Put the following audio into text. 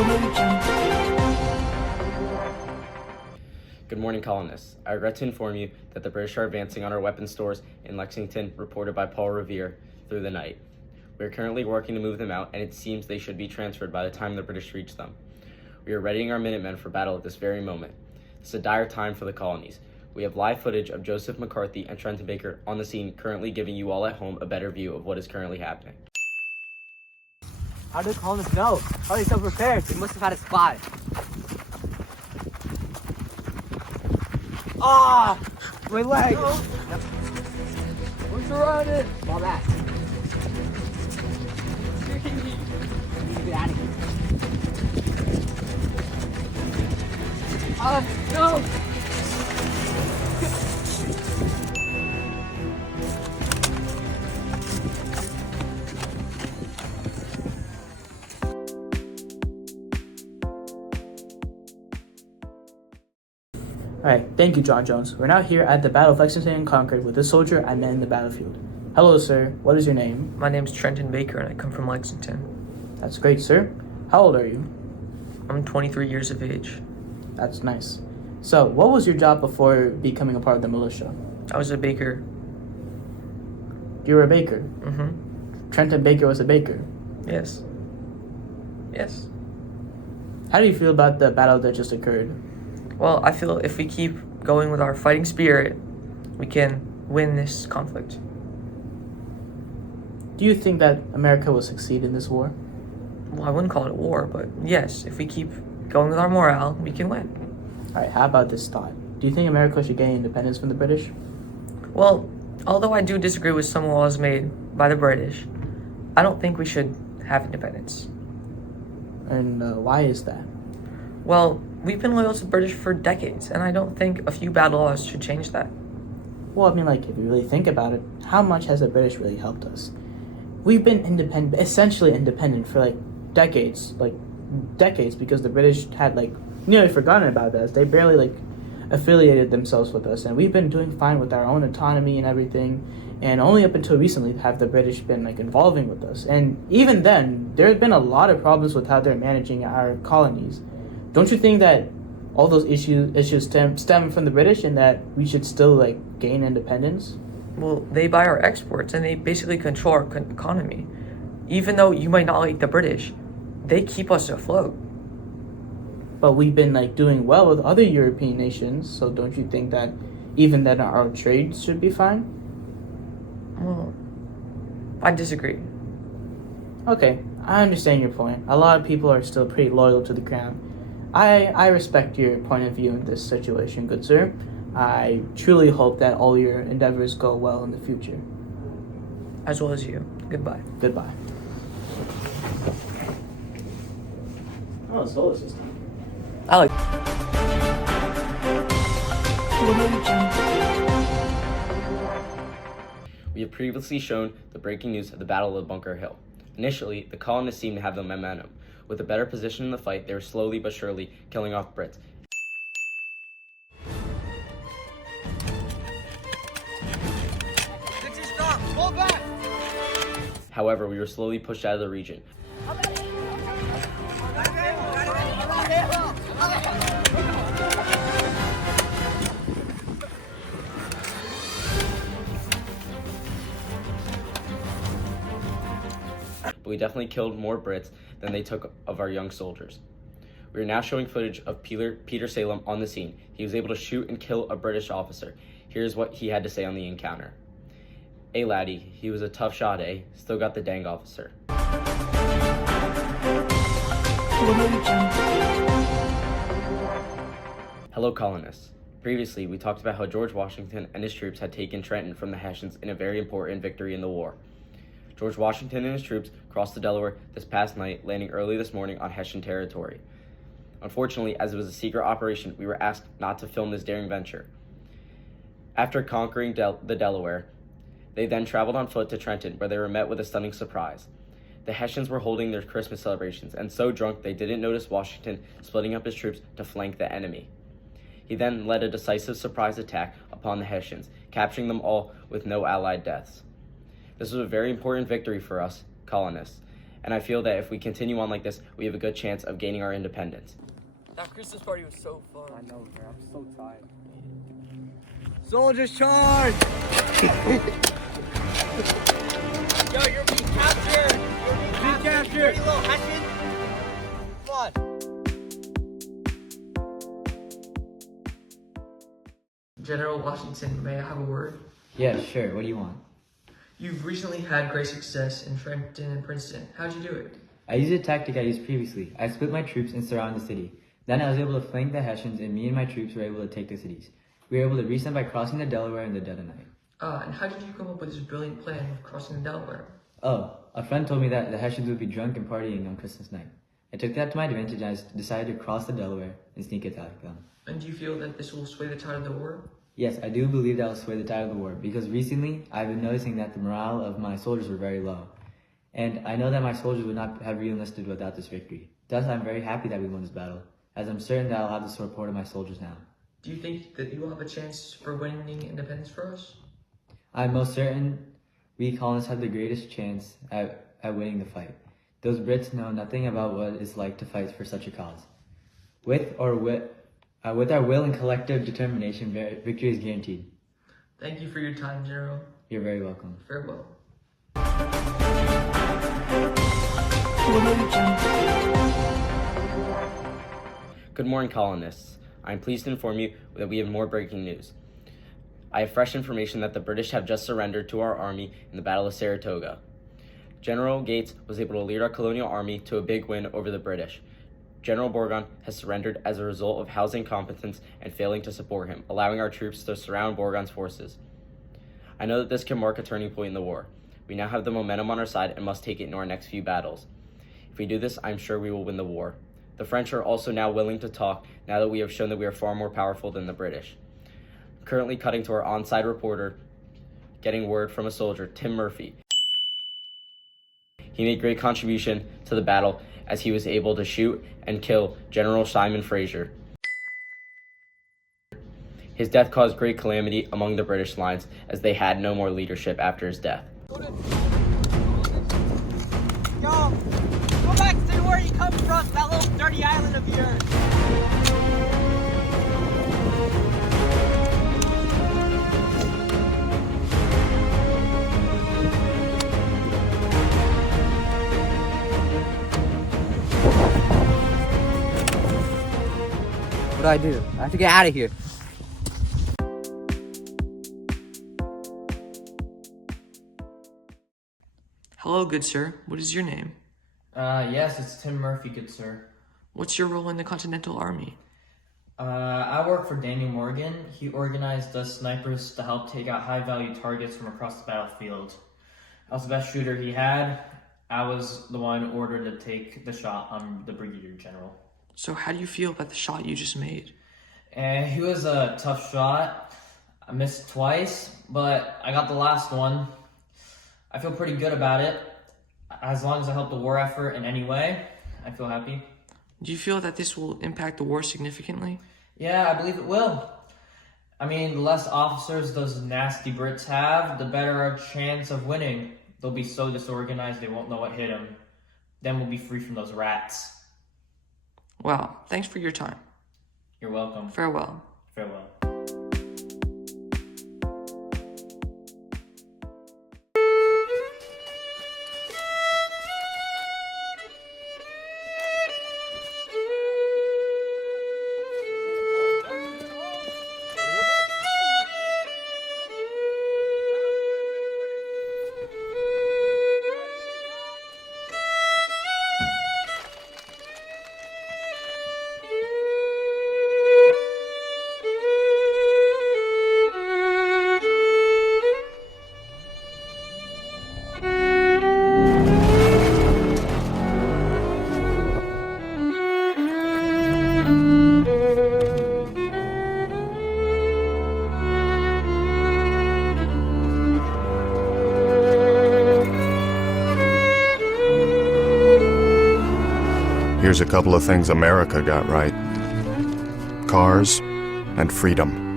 Good morning, colonists. I regret to inform you that the British are advancing on our weapons stores in Lexington, reported by Paul Revere, through the night. We are currently working to move them out, and it seems they should be transferred by the time the British reach them. We are readying our Minutemen for battle at this very moment. It's a dire time for the colonies. We have live footage of Joseph McCarthy and Trenton Baker on the scene, currently giving you all at home a better view of what is currently happening. How did the colonists know? How are they so prepared? They must have had a spy. Ah! My leg! No. We're surrounded! Fall back. We need to get out of here. No! Alright, thank you, John Jones. We're now here at the Battle of Lexington and Concord with a soldier I met in the battlefield. Hello, sir. What is your name? My name's Trenton Baker and I come from Lexington. That's great, sir. How old are you? I'm 23 years of age. That's nice. So, what was your job before becoming a part of the militia? I was a baker. You were a baker? Mm-hmm. Trenton Baker was a baker? Yes. Yes. How do you feel about the battle that just occurred? Well, I feel if we keep going with our fighting spirit, we can win this conflict. Do you think that America will succeed in this war? Well, I wouldn't call it a war, but yes, if we keep going with our morale, we can win. Alright, how about this thought? Do you think America should gain independence from the British? Well, although I do disagree with some laws made by the British, I don't think we should have independence. And why is that? Well, we've been loyal to the British for decades, and I don't think a few bad laws should change that. Well, I mean, like, if you really think about it, how much has the British really helped us? We've been essentially independent for, decades, because the British had, nearly forgotten about us. They barely, affiliated themselves with us, and we've been doing fine with our own autonomy and everything, and only up until recently have the British been, involving with us. And even then, there have been a lot of problems with how they're managing our colonies. Don't you think that all those issues stem from the British and that we should still, gain independence? Well, they buy our exports and they basically control our economy. Even though you might not like the British, they keep us afloat. But we've been, doing well with other European nations, so don't you think that even then our trade should be fine? Well, I disagree. Okay, I understand your point. A lot of people are still pretty loyal to the crown. I respect your point of view in this situation, good sir. I truly hope that all your endeavors go well in the future. As well as you. Goodbye. Goodbye. Oh, solar system. I like. We have previously shown the breaking news of the Battle of Bunker Hill. Initially, the colonists seemed to have the momentum. With a better position in the fight, they were slowly but surely killing off Brits. Stop! Pull back! However, we were slowly pushed out of the region. But we definitely killed more Brits than they took of our young soldiers. We are now showing footage of Peter Salem on the scene. He was able to shoot and kill a British officer. Here's what he had to say on the encounter. "Hey laddie, he was a tough shot, eh? Still got the dang officer." Hello, colonists. Previously, we talked about how George Washington and his troops had taken Trenton from the Hessians in a very important victory in the war. George Washington and his troops crossed the Delaware this past night, landing early this morning on Hessian territory. Unfortunately, as it was a secret operation, we were asked not to film this daring venture. After conquering the Delaware, they then traveled on foot to Trenton, where they were met with a stunning surprise. The Hessians were holding their Christmas celebrations, and so drunk they didn't notice Washington splitting up his troops to flank the enemy. He then led a decisive surprise attack upon the Hessians, capturing them all with no Allied deaths. This was a very important victory for us, colonists, and I feel that if we continue on like this, we have a good chance of gaining our independence. That Christmas party was so fun. I know, man. I'm so tired. Soldiers charge! Yo, you're being captured! You're being captured! Dirty little Hessian! Come on! General Washington, may I have a word? Yeah, sure. What do you want? You've recently had great success in Trenton and Princeton. How'd you do it? I used a tactic I used previously. I split my troops and surrounded the city. Then I was able to flank the Hessians, and me and my troops were able to take the cities. We were able to reach them by crossing the Delaware in the dead of night. And how did you come up with this brilliant plan of crossing the Delaware? Oh, a friend told me that the Hessians would be drunk and partying on Christmas night. I took that to my advantage and I decided to cross the Delaware and sneak attack them. And do you feel that this will sway the tide of the war? Yes, I do believe that will sway the tide of the war, because recently I've been noticing that the morale of my soldiers were very low. And I know that my soldiers would not have re-enlisted without this victory. Thus, I'm very happy that we won this battle, as I'm certain that I'll have the support of my soldiers now. Do you think that you will have a chance for winning independence for us? I'm most certain we colonists have the greatest chance at winning the fight. Those Brits know nothing about what it's like to fight for such a cause. With our will and collective determination, victory is guaranteed. Thank you for your time, General. You're very welcome. Farewell. Good morning, colonists. I am pleased to inform you that we have more breaking news. I have fresh information that the British have just surrendered to our army in the Battle of Saratoga. General Gates was able to lead our colonial army to a big win over the British. General Borgon has surrendered as a result of Howe's incompetence and failing to support him, allowing our troops to surround Borgon's forces. I know that this can mark a turning point in the war. We now have the momentum on our side and must take it in our next few battles. If we do this, I'm sure we will win the war. The French are also now willing to talk now that we have shown that we are far more powerful than the British. Currently cutting to our on-site reporter, getting word from a soldier, Tim Murphy. He made great contribution to the battle as he was able to shoot and kill General Simon Fraser. His death caused great calamity among the British lines as they had no more leadership after his death. Yo, go back to where you come from, that little dirty island of yours. What do I do? I have to get out of here. Hello, good sir. What is your name? Yes, it's Tim Murphy, good sir. What's your role in the Continental Army? I work for Daniel Morgan. He organized us snipers to help take out high-value targets from across the battlefield. I was the best shooter he had. I was the one ordered to take the shot on the brigadier general. So how do you feel about the shot you just made? He was a tough shot. I missed twice, but I got the last one. I feel pretty good about it. As long as I help the war effort in any way, I feel happy. Do you feel that this will impact the war significantly? Yeah, I believe it will. I mean, the less officers those nasty Brits have, the better our chance of winning. They'll be so disorganized they won't know what hit them. Then we'll be free from those rats. Wow, thanks for your time. You're welcome. Farewell. Farewell. Here's a couple of things America got right: cars and freedom.